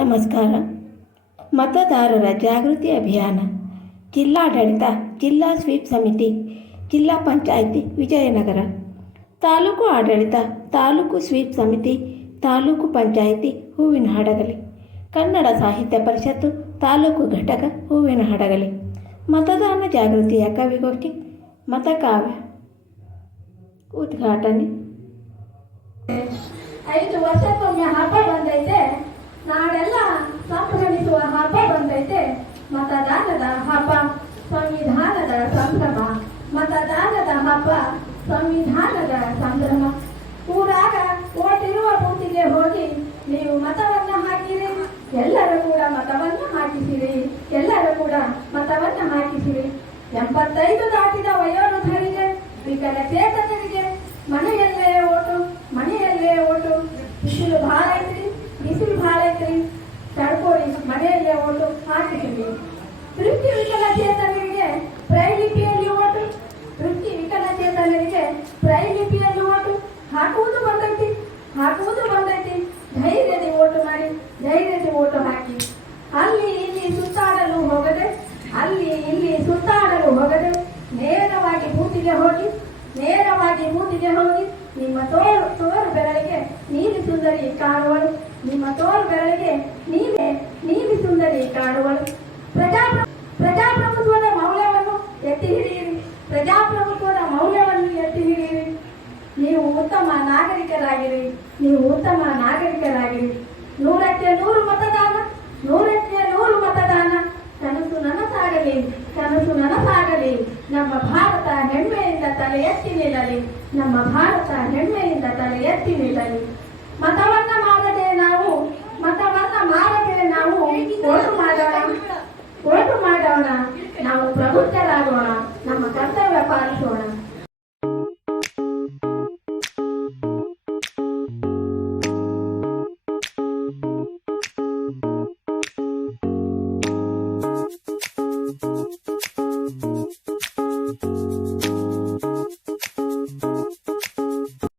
ನಮಸ್ಕಾರ. ಮತದಾರರ ಜಾಗೃತಿ ಅಭಿಯಾನ. ಜಿಲ್ಲಾಡಳಿತ, ಜಿಲ್ಲಾ ಸ್ವೀಪ್ ಸಮಿತಿ, ಜಿಲ್ಲಾ ಪಂಚಾಯಿತಿ ವಿಜಯನಗರ. ತಾಲೂಕು ಆಡಳಿತ, ತಾಲೂಕು ಸ್ವೀಪ್ ಸಮಿತಿ, ತಾಲೂಕು ಪಂಚಾಯಿತಿ ಹೂವಿನ ಹಡಗಲಿ ಕನ್ನಡ ಸಾಹಿತ್ಯ ಪರಿಷತ್ತು, ತಾಲೂಕು ಘಟಕ ಹೂವಿನ ಹಡಗಲಿ ಮತದಾನ ಜಾಗೃತಿಯ ಕವಿಗೋಷ್ಠಿ, ಮತಕಾವ್ಯ ಉದ್ಘಾಟನೆ. ಐದು ವರ್ಷಕ್ಕೊಮ್ಮೆ ಹಬ್ಬ ಬಂದೈತೆ. ನಾಡೆಲ್ಲ ಸಂಭ್ರಮಿಸುವ ಹಬ್ಬ ಬಂದೈತೆ. ಮತದಾನದ ಹಬ್ಬ, ಸಂವಿಧಾನದ ಸಂಭ್ರಮ. ಮತದಾನದ ಹಬ್ಬ, ಸಂವಿಧಾನದ ಸಂಭ್ರಮ. ಊರಾಗ ಓಟಿರುವ ಬೂತಿಗೆ ಹೋಗಿ ನೀವು ಮತವನ್ನ ಹಾಕಿರಿ. ಎಲ್ಲರೂ ಕೂಡ ಮತವನ್ನ ಹಾಕಿಸಿರಿ. ಎಲ್ಲರೂ ಕೂಡ ಮತವನ್ನ ಹಾಕಿಸಿರಿ. ಎಂಬತ್ತೈದು ದಾಟಿದ ವಯೋವೃದ್ಧರಿಗೆ ವಿಕಲಚೇತನರಿಗೆ ಹಾಕುವುದು ಬಂದೈತಿ. ಧೈರ್ಯದ ಓಟು ಮಾಡಿ ಧೈರ್ಯದ ಓಟು ಹಾಕಿ. ಅಲ್ಲಿ ಇಲ್ಲಿ ಸುತ್ತಾಡಲು ಹೋಗದೆ, ಅಲ್ಲಿ ಇಲ್ಲಿ ಸುತ್ತಾಡಲು ಹೋಗದೆ, ನೇರವಾಗಿ ಬೂತಿಗೆ ಹೋಗಿ, ನೇರವಾಗಿ ಬೂತಿಗೆ ಹೋಗಿ, ನಿಮ್ಮ ತೋರು ತೋರು ಬೆರಳಿಗೆ ನೀಲಿ ಸುಂದರಿ ಕಾಣುವಳು. ನಿಮ್ಮ ತೋರು ಬೆರಳಿಗೆ ನೀವೇ ನೀಲಿ ಸುಂದರಿ ಕಾಣುವಳು ಪ್ರಜಾಪ್ರ ಪ್ರಜಾಪ್ರಭುತ್ವದ ಮೌಲ್ಯವನ್ನು ಎತ್ತಿ ಹಿಡಿಯಿರಿ ಪ್ರಜಾಪ್ರಭುತ್ವದ ಮೌಲ್ಯವನ್ನು ಎತ್ತಿ ಹಿಡಿಯಿರಿ ನೀವು ಉತ್ತಮ ನಾಗರಿಕರಾಗಿರಿ, ನೀವು ಉತ್ತಮ ನಾಗರಿಕರಾಗಿರಿ. ನೂರಕ್ಕೆ ನೂರು ಮತದಾನ, ನೂರಕ್ಕೆ ನೂರು ಮತದಾನ. ಕನಸು ನನಸಾಗಲಿ ಕನಸು ನನಸಾಗಲಿ. ನಮ್ಮ ಭಾರತ ಹೆಮ್ಮೆಯಿಂದ ತಲೆ ಎತ್ತಿ ನಿಲ್ಲಲಿ, ನಮ್ಮ ಭಾರತ ಹೆಮ್ಮೆಯಿಂದ ತಲೆ ಎತ್ತಿ ನಿಲ್ಲಲಿ. ಮತವನ್ನ ಮಾಡದೆ Música